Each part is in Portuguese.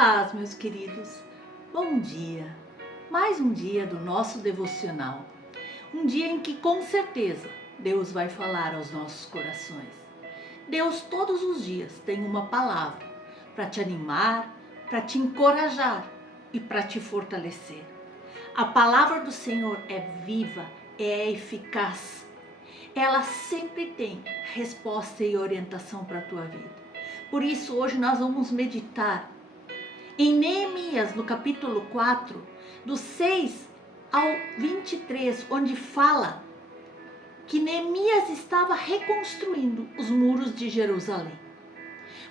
paz, meus queridos. Bom dia. Mais um dia do nosso devocional. Um dia em que com certeza Deus vai falar aos nossos corações. Deus todos os dias tem uma palavra para te animar, para te encorajar e para te fortalecer. A palavra do Senhor é viva, é eficaz. Ela sempre tem resposta e orientação para a tua vida. Por isso hoje nós vamos meditar em Neemias, no capítulo 4, do 6 ao 23, onde fala que Neemias estava reconstruindo os muros de Jerusalém.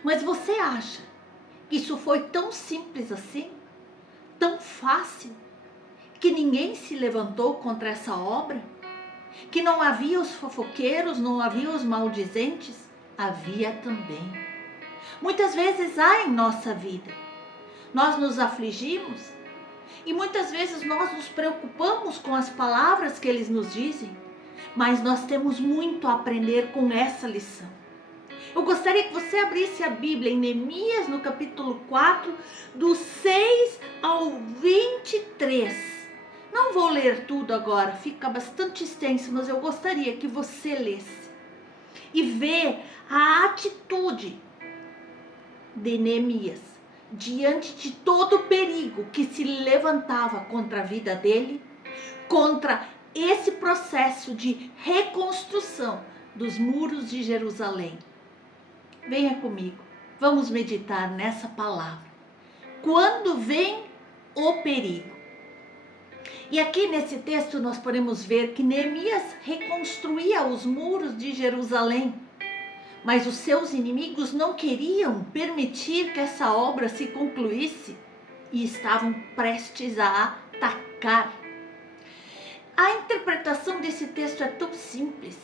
Mas você acha que isso foi tão simples assim? Tão fácil? Que ninguém se levantou contra essa obra? Que não havia os fofoqueiros, não havia os maldizentes? Havia também. Muitas vezes há em nossa vida. Nós nos afligimos e muitas vezes nós nos preocupamos com as palavras que eles nos dizem, mas nós temos muito a aprender com essa lição. Eu gostaria que você abrisse a Bíblia em Neemias, no capítulo 4, do 6 ao 23. Não vou ler tudo agora, fica bastante extenso, mas eu gostaria que você lesse e ver a atitude de Neemias diante de todo o perigo que se levantava contra a vida dele, contra esse processo de reconstrução dos muros de Jerusalém. Venha comigo, vamos meditar nessa palavra. Quando vem o perigo. E aqui nesse texto nós podemos ver que Neemias reconstruía os muros de Jerusalém, mas os seus inimigos não queriam permitir que essa obra se concluísse e estavam prestes a atacar. A interpretação desse texto é tão simples.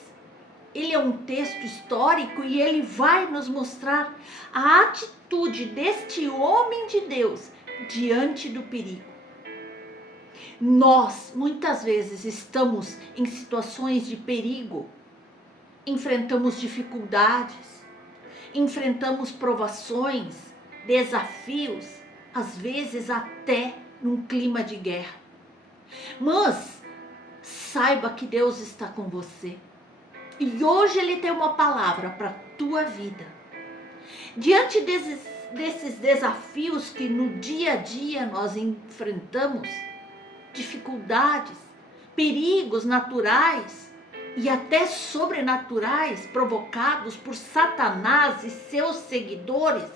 Ele é um texto histórico e ele vai nos mostrar a atitude deste homem de Deus diante do perigo. Nós, muitas vezes, estamos em situações de perigo, enfrentamos dificuldades, enfrentamos provações, desafios, às vezes até num clima de guerra. Mas saiba que Deus está com você. E hoje Ele tem uma palavra para a tua vida. Diante desses desafios que no dia a dia nós enfrentamos, dificuldades, perigos naturais e até sobrenaturais provocados por Satanás e seus seguidores,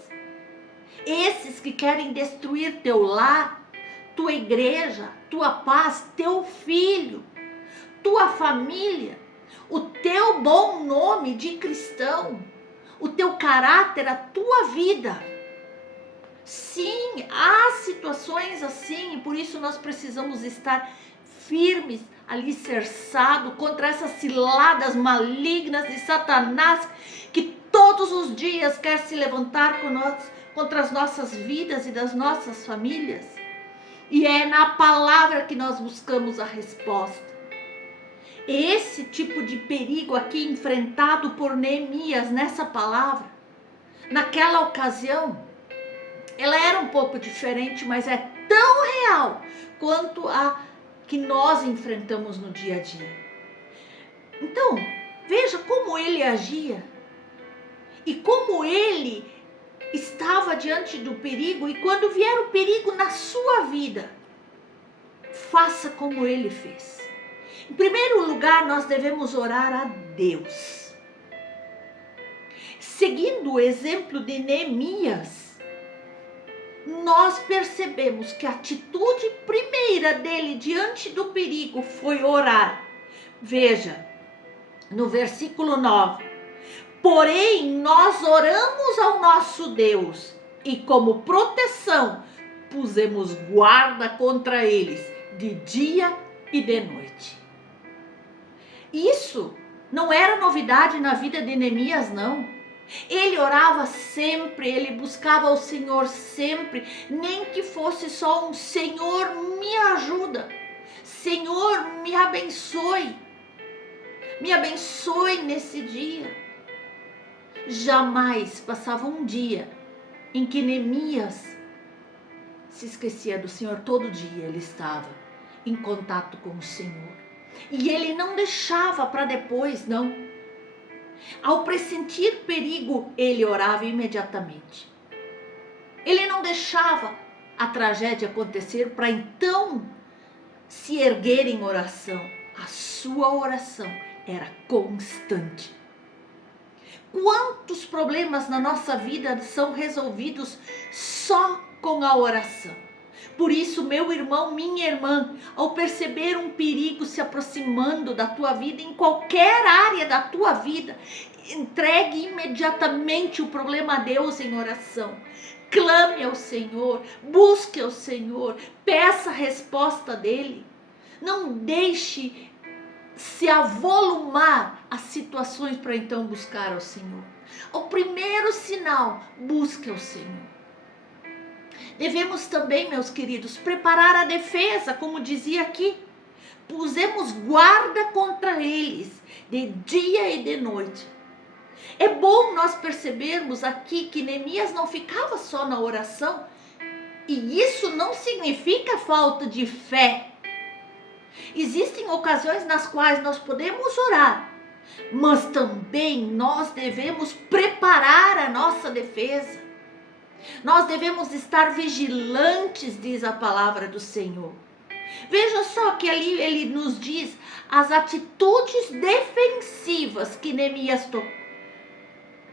esses que querem destruir teu lar, tua igreja, tua paz, teu filho, tua família, o teu bom nome de cristão, o teu caráter, a tua vida. Sim, há situações assim e por isso nós precisamos estar firmes, alicerçados contra essas ciladas malignas de Satanás que todos os dias quer se levantar contra as nossas vidas e das nossas famílias. E é na palavra que nós buscamos a resposta. Esse tipo de perigo aqui enfrentado por Neemias nessa palavra, naquela ocasião, ela era um pouco diferente, mas é tão real quanto a que nós enfrentamos no dia a dia. Então, veja como ele agia e como ele estava diante do perigo. E quando vier o perigo na sua vida, faça como ele fez. Em primeiro lugar, nós devemos orar a Deus. Seguindo o exemplo de Neemias, nós percebemos que a atitude primeira dele diante do perigo foi orar. Veja, no versículo 9. Porém, nós oramos ao nosso Deus e como proteção pusemos guarda contra eles de dia e de noite. Isso não era novidade na vida de Neemias, não. Ele orava sempre, ele buscava o Senhor sempre, nem que fosse só um Senhor, me ajuda, Senhor, me abençoe nesse dia. Jamais passava um dia em que Neemias se esquecia do Senhor. Todo dia ele estava em contato com o Senhor. E ele não deixava para depois, não. Ao pressentir perigo, ele orava imediatamente. Ele não deixava a tragédia acontecer para então se erguer em oração. A sua oração era constante. Quantos problemas na nossa vida são resolvidos só com a oração? Por isso, meu irmão, minha irmã, ao perceber um perigo se aproximando da tua vida, em qualquer área da tua vida, entregue imediatamente o problema a Deus em oração. Clame ao Senhor, busque ao Senhor, peça a resposta dele. Não deixe se avolumar as situações para então buscar ao Senhor. O primeiro sinal, busque ao Senhor. Devemos também, meus queridos, preparar a defesa, como dizia aqui. Pusemos guarda contra eles, de dia e de noite. É bom nós percebermos aqui que Neemias não ficava só na oração. E isso não significa falta de fé. Existem ocasiões nas quais nós podemos orar, mas também nós devemos preparar a nossa defesa. Nós devemos estar vigilantes, diz a palavra do Senhor. Veja só que ali ele nos diz as atitudes defensivas que Neemias tomou.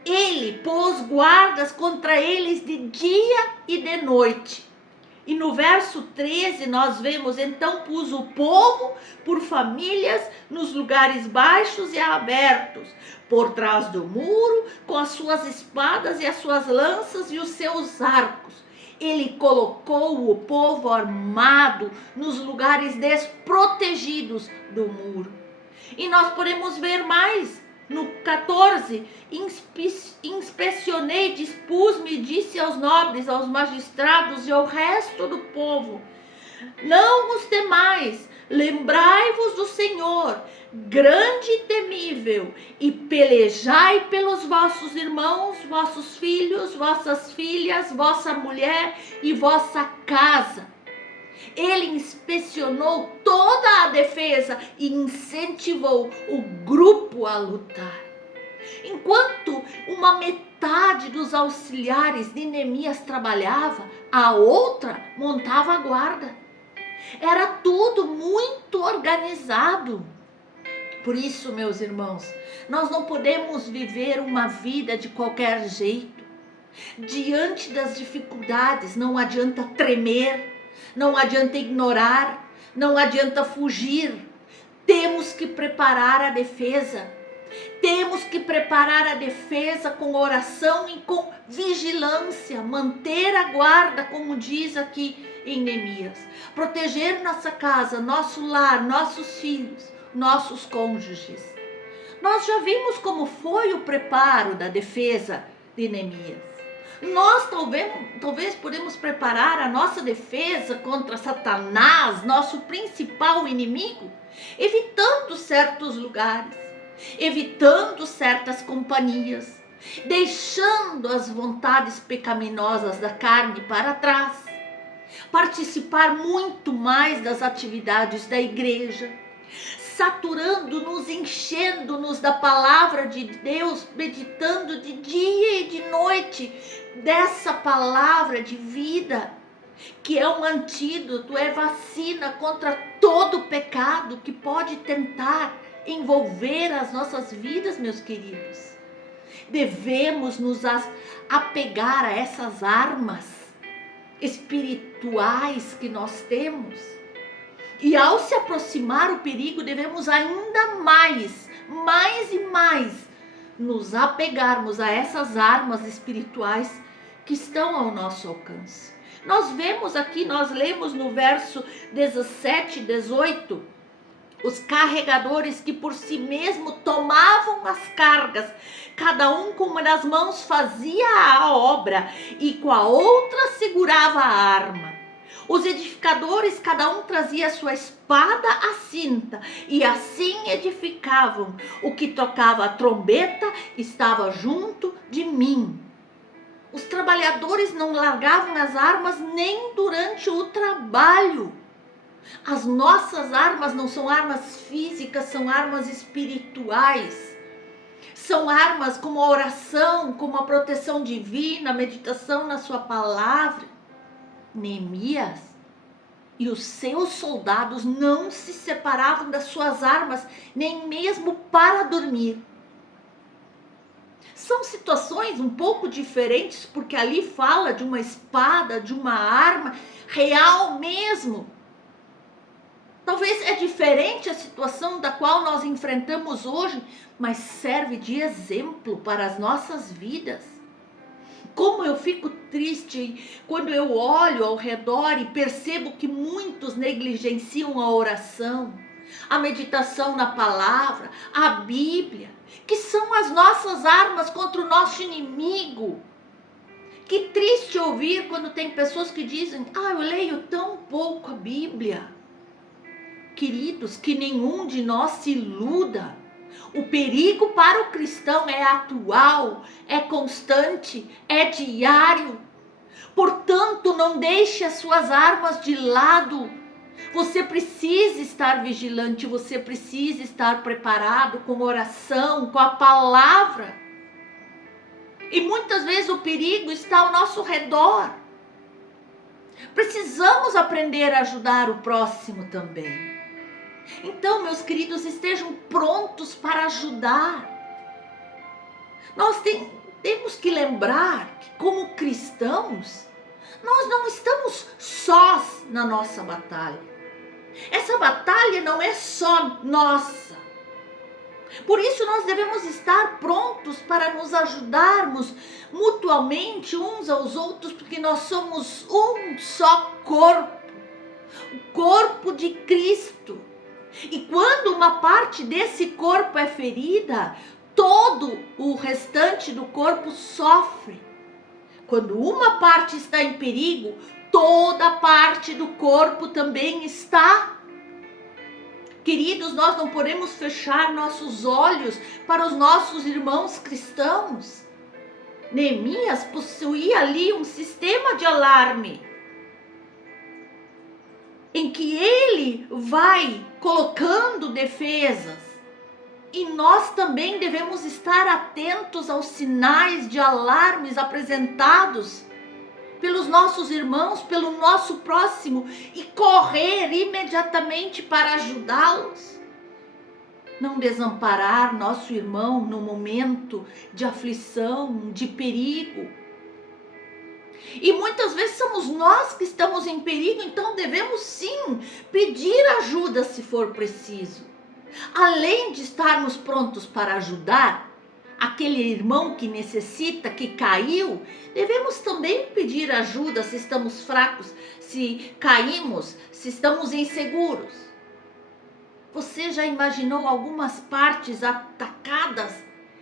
Ele pôs guardas contra eles de dia e de noite. E no verso 13 nós vemos, então pus o povo por famílias nos lugares baixos e abertos, por trás do muro, com as suas espadas e as suas lanças e os seus arcos. Ele colocou o povo armado nos lugares desprotegidos do muro. E nós podemos ver mais. No 14, inspecionei, dispus-me, disse aos nobres, aos magistrados e ao resto do povo: não os temais, lembrai-vos do Senhor, grande e temível, e pelejai pelos vossos irmãos, vossos filhos, vossas filhas, vossa mulher e vossa casa. Ele inspecionou toda a defesa e incentivou o grupo a lutar. Enquanto uma metade dos auxiliares de Neemias trabalhava, a outra montava a guarda. Era tudo muito organizado. Por isso, meus irmãos, nós não podemos viver uma vida de qualquer jeito. Diante das dificuldades, não adianta tremer. Não adianta ignorar, não adianta fugir. Temos que preparar a defesa. Temos que preparar a defesa com oração e com vigilância. Manter a guarda, como diz aqui em Neemias. Proteger nossa casa, nosso lar, nossos filhos, nossos cônjuges. Nós já vimos como foi o preparo da defesa de Neemias. Nós talvez podemos preparar a nossa defesa contra Satanás, nosso principal inimigo, evitando certos lugares, evitando certas companhias, deixando as vontades pecaminosas da carne para trás, participar muito mais das atividades da igreja, saturando-nos, enchendo-nos da palavra de Deus, meditando de dia e de noite dessa palavra de vida, que é um antídoto, é vacina contra todo pecado que pode tentar envolver as nossas vidas, meus queridos. Devemos nos apegar a essas armas espirituais que nós temos. E ao se aproximar o perigo, devemos ainda mais e mais, nos apegarmos a essas armas espirituais que estão ao nosso alcance. Nós vemos aqui, nós lemos no verso 17 e 18, os carregadores que por si mesmo tomavam as cargas, cada um com uma das mãos fazia a obra e com a outra segurava a arma. Os edificadores, cada um trazia a sua espada à cinta, e assim edificavam. O que tocava a trombeta estava junto de mim. Os trabalhadores não largavam as armas nem durante o trabalho. As nossas armas não são armas físicas, são armas espirituais. São armas como a oração, como a proteção divina, a meditação na sua palavra. Neemias e os seus soldados não se separavam das suas armas, nem mesmo para dormir. São situações um pouco diferentes, porque ali fala de uma espada, de uma arma real mesmo. Talvez é diferente a situação da qual nós enfrentamos hoje, mas serve de exemplo para as nossas vidas. Como eu fico triste quando eu olho ao redor e percebo que muitos negligenciam a oração, a meditação na palavra, a Bíblia, que são as nossas armas contra o nosso inimigo. Que triste ouvir quando tem pessoas que dizem: eu leio tão pouco a Bíblia. Queridos, que nenhum de nós se iluda. O perigo para o cristão é atual, é constante, é diário. Portanto, não deixe as suas armas de lado. Você precisa estar vigilante, você precisa estar preparado com oração, com a palavra. E muitas vezes o perigo está ao nosso redor. Precisamos aprender a ajudar o próximo também. Então, meus queridos, estejam prontos para ajudar. Nós temos que lembrar que, como cristãos, nós não estamos sós na nossa batalha. Essa batalha não é só nossa. Por isso, nós devemos estar prontos para nos ajudarmos mutuamente uns aos outros, porque nós somos um só corpo, o corpo de Cristo. E quando uma parte desse corpo é ferida, todo o restante do corpo sofre. Quando uma parte está em perigo, toda parte do corpo também está. Queridos, nós não podemos fechar nossos olhos para os nossos irmãos cristãos. Neemias possuía ali um sistema de alarme, em que ele vai colocando defesas. E nós também devemos estar atentos aos sinais de alarmes apresentados pelos nossos irmãos, pelo nosso próximo, e correr imediatamente para ajudá-los. Não desamparar nosso irmão no momento de aflição, de perigo. E muitas vezes somos nós que estamos em perigo, então devemos sim pedir ajuda se for preciso. Além de estarmos prontos para ajudar aquele irmão que necessita, que caiu, devemos também pedir ajuda se estamos fracos, se caímos, se estamos inseguros. Você já imaginou algumas partes atacadas,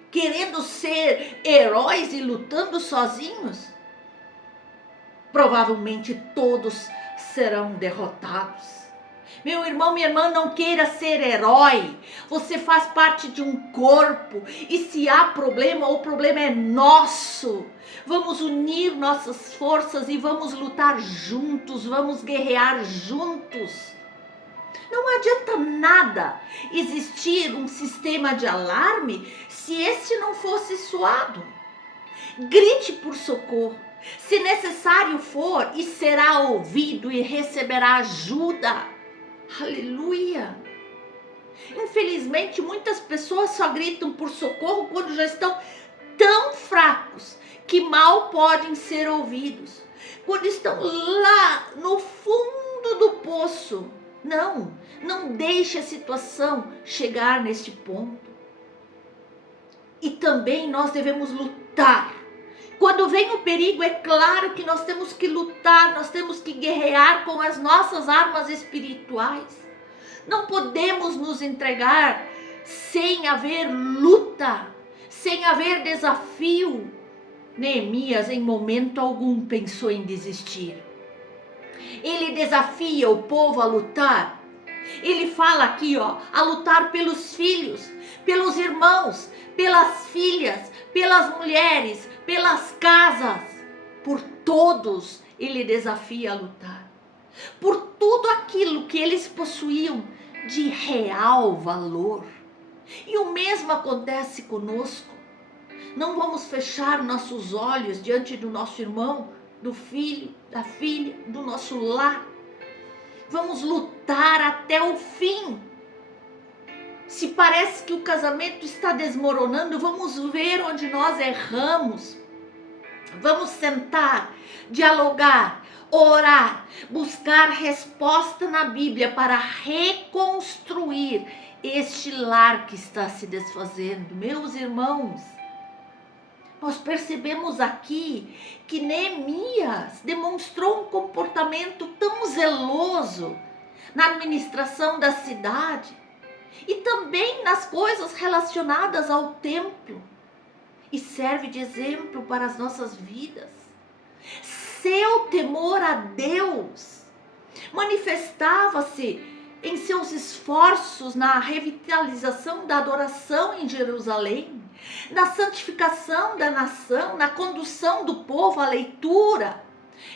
querendo ser heróis e lutando sozinhos? Provavelmente todos serão derrotados. Meu irmão, minha irmã, não queira ser herói. Você faz parte de um corpo. E se há problema, o problema é nosso. Vamos unir nossas forças e vamos lutar juntos. Vamos guerrear juntos. Não adianta nada existir um sistema de alarme se esse não fosse soado. Grite por socorro. Se necessário for, e será ouvido e receberá ajuda. Aleluia! Infelizmente, muitas pessoas só gritam por socorro quando já estão tão fracos que mal podem ser ouvidos. Quando estão lá no fundo do poço. Não deixe a situação chegar neste ponto. E também nós devemos lutar. Quando vem o perigo, é claro que nós temos que lutar, nós temos que guerrear com as nossas armas espirituais. Não podemos nos entregar sem haver luta, sem haver desafio. Neemias, em momento algum, pensou em desistir. Ele desafia o povo a lutar. Ele fala aqui, a lutar pelos filhos, pelos irmãos, pelas filhas, pelas mulheres, pelas casas. por todos ele desafia a lutar. Por tudo aquilo que eles possuíam de real valor. E o mesmo acontece conosco. Não vamos fechar nossos olhos diante do nosso irmão, do filho, da filha, do nosso lar. Vamos lutar até o fim. Se parece que o casamento está desmoronando, vamos ver onde nós erramos. Vamos sentar, dialogar, orar, buscar resposta na Bíblia para reconstruir este lar que está se desfazendo. Meus irmãos, nós percebemos aqui que Neemias demonstrou um comportamento tão zeloso na administração da cidade e também nas coisas relacionadas ao templo, e serve de exemplo para as nossas vidas. Seu temor a Deus manifestava-se em seus esforços na revitalização da adoração em Jerusalém, na santificação da nação, na condução do povo à leitura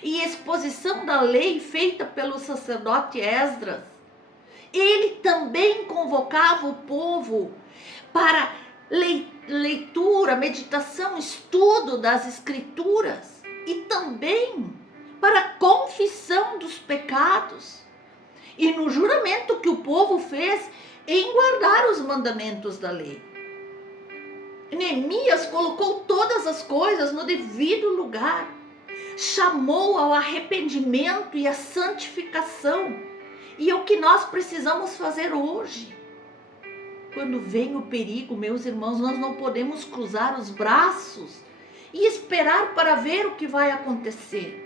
e exposição da lei feita pelo sacerdote Esdras. Ele também convocava o povo para leitura, meditação, estudo das Escrituras e também para confissão dos pecados. E no juramento que o povo fez em guardar os mandamentos da lei. Neemias colocou todas as coisas no devido lugar, chamou ao arrependimento e à santificação, e é o que nós precisamos fazer hoje. Quando vem o perigo, meus irmãos, nós não podemos cruzar os braços e esperar para ver o que vai acontecer.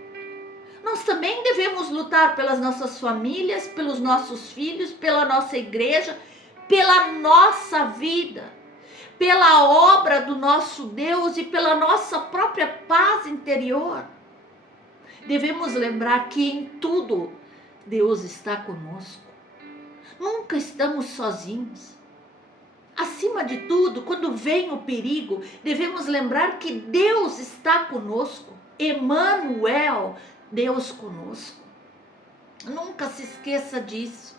Nós também devemos lutar pelas nossas famílias, pelos nossos filhos, pela nossa igreja, pela nossa vida, pela obra do nosso Deus e pela nossa própria paz interior. Devemos lembrar que em tudo Deus está conosco. Nunca estamos sozinhos. Acima de tudo, quando vem o perigo, devemos lembrar que Deus está conosco. Emanuel, Deus conosco. Nunca se esqueça disso.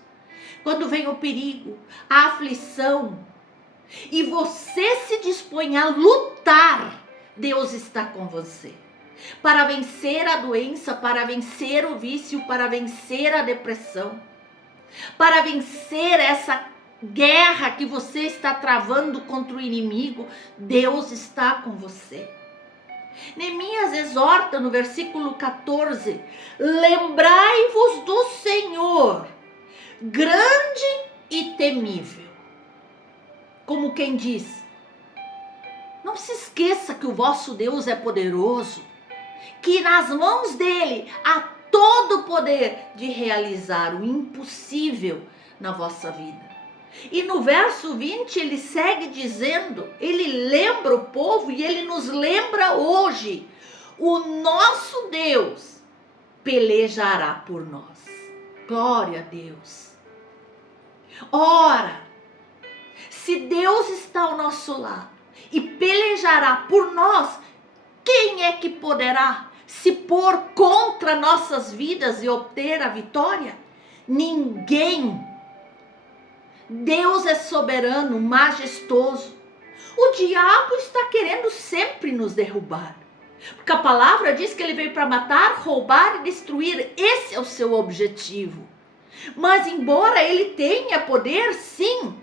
Quando vem o perigo, a aflição, e você se dispõe a lutar, Deus está com você. Para vencer a doença, para vencer o vício, para vencer a depressão, para vencer essa guerra que você está travando contra o inimigo, Deus está com você. Neemias exorta no versículo 14: lembrai-vos do Senhor, grande e temível. Como quem diz, não se esqueça que o vosso Deus é poderoso, que nas mãos dele há todo o poder de realizar o impossível na vossa vida. E no verso 20 ele segue dizendo, ele lembra o povo e ele nos lembra hoje: o nosso Deus pelejará por nós. Glória a Deus. Ora, se Deus está ao nosso lado e pelejará por nós, quem é que poderá se pôr contra nossas vidas e obter a vitória? Ninguém. Deus é soberano, majestoso. O diabo está querendo sempre nos derrubar, porque a palavra diz que ele veio para matar, roubar e destruir. Esse é o seu objetivo. Mas embora ele tenha poder, sim,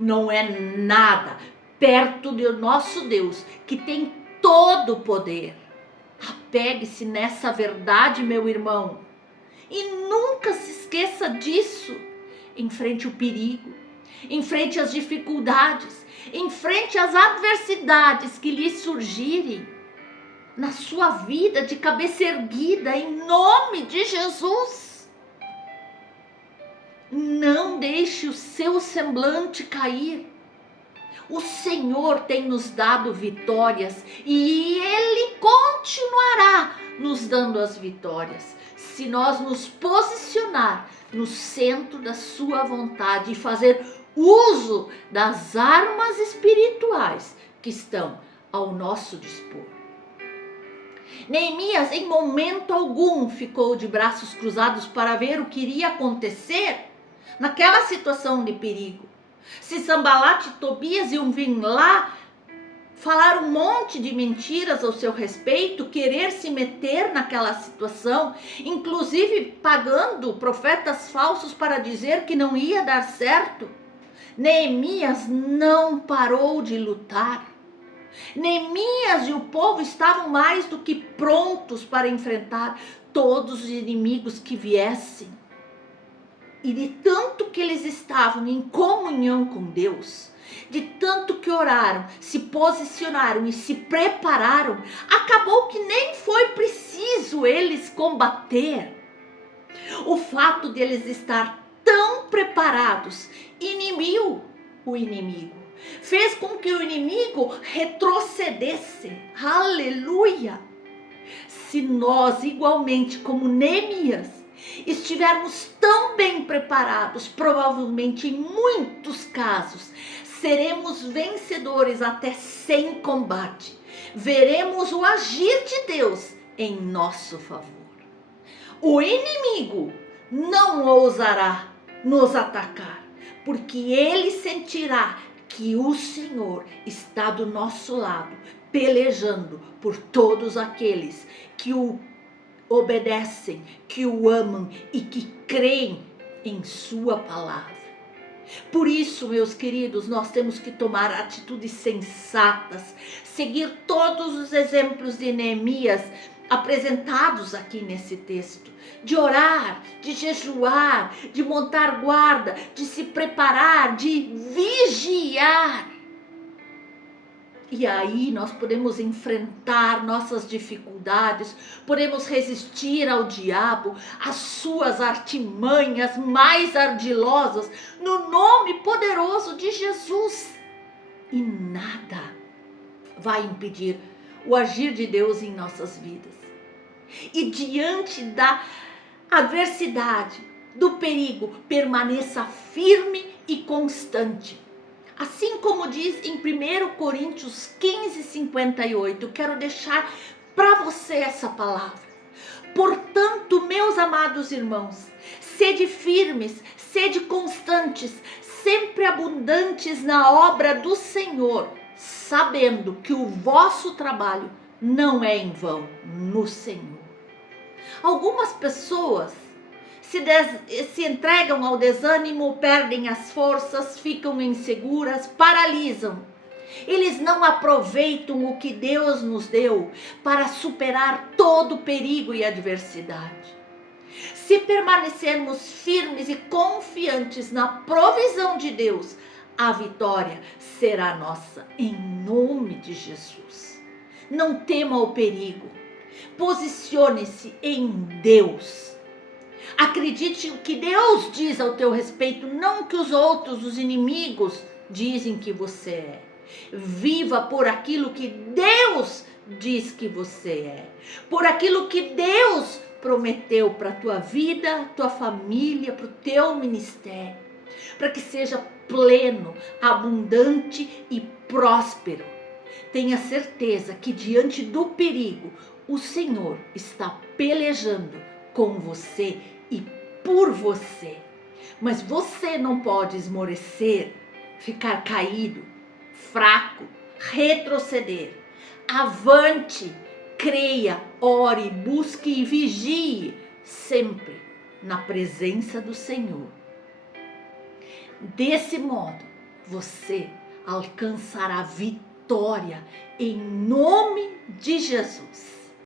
não é nada perto do nosso Deus, que tem todo o poder. Apegue-se nessa verdade, meu irmão, e nunca se esqueça disso. Enfrente o perigo, enfrente as dificuldades, enfrente as adversidades que lhe surgirem na sua vida, de cabeça erguida, em nome de Jesus. Não deixe o seu semblante cair. O Senhor tem nos dado vitórias e Ele continuará nos dando as vitórias, se nós nos posicionar no centro da sua vontade e fazer uso das armas espirituais que estão ao nosso dispor. Neemias, em momento algum, ficou de braços cruzados para ver o que iria acontecer naquela situação de perigo. Se Sanbalate e Tobias iam vir lá falar um monte de mentiras ao seu respeito, querer se meter naquela situação, inclusive pagando profetas falsos para dizer que não ia dar certo, Neemias não parou de lutar. Neemias e o povo estavam mais do que prontos para enfrentar todos os inimigos que viessem. E de tanto que eles estavam em comunhão com Deus, de tanto que oraram, se posicionaram e se prepararam, acabou que nem foi preciso eles combater. O fato de eles estar tão preparados inimiu o inimigo, fez com que o inimigo retrocedesse. Aleluia! Se nós, igualmente como Neemias, estivermos tão bem preparados, provavelmente em muitos casos seremos vencedores até sem combate. Veremos o agir de Deus em nosso favor. O inimigo não ousará nos atacar, porque ele sentirá que o Senhor está do nosso lado, pelejando por todos aqueles que o obedecem, que o amam e que creem em sua palavra. Por isso, meus queridos, nós temos que tomar atitudes sensatas, seguir todos os exemplos de Neemias apresentados aqui nesse texto, de orar, de jejuar, de montar guarda, de se preparar, de vigiar. E aí nós podemos enfrentar nossas dificuldades, podemos resistir ao diabo, às suas artimanhas mais ardilosas, no nome poderoso de Jesus. E nada vai impedir o agir de Deus em nossas vidas. E diante da adversidade, do perigo, permaneça firme e constante. Assim como diz em 1 Coríntios 15:58, quero deixar para você essa palavra. Portanto, meus amados irmãos, sede firmes, sede constantes, sempre abundantes na obra do Senhor, sabendo que o vosso trabalho não é em vão no Senhor. Algumas pessoas se entregam ao desânimo, perdem as forças, ficam inseguras, paralisam. Eles não aproveitam o que Deus nos deu para superar todo perigo e adversidade. Se permanecermos firmes e confiantes na provisão de Deus, a vitória será nossa, em nome de Jesus. Não tema o perigo, posicione-se em Deus. Acredite o que Deus diz ao teu respeito, não que os outros, os inimigos, dizem que você é. Viva por aquilo que Deus diz que você é, por aquilo que Deus prometeu para a tua vida, tua família, para o teu ministério, para que seja pleno, abundante e próspero. Tenha certeza que diante do perigo, o Senhor está pelejando com você e por você. Mas você não pode esmorecer, ficar caído, fraco, retroceder. Avante, creia, ore, busque e vigie sempre na presença do Senhor. Desse modo, você alcançará vitória em nome de Jesus.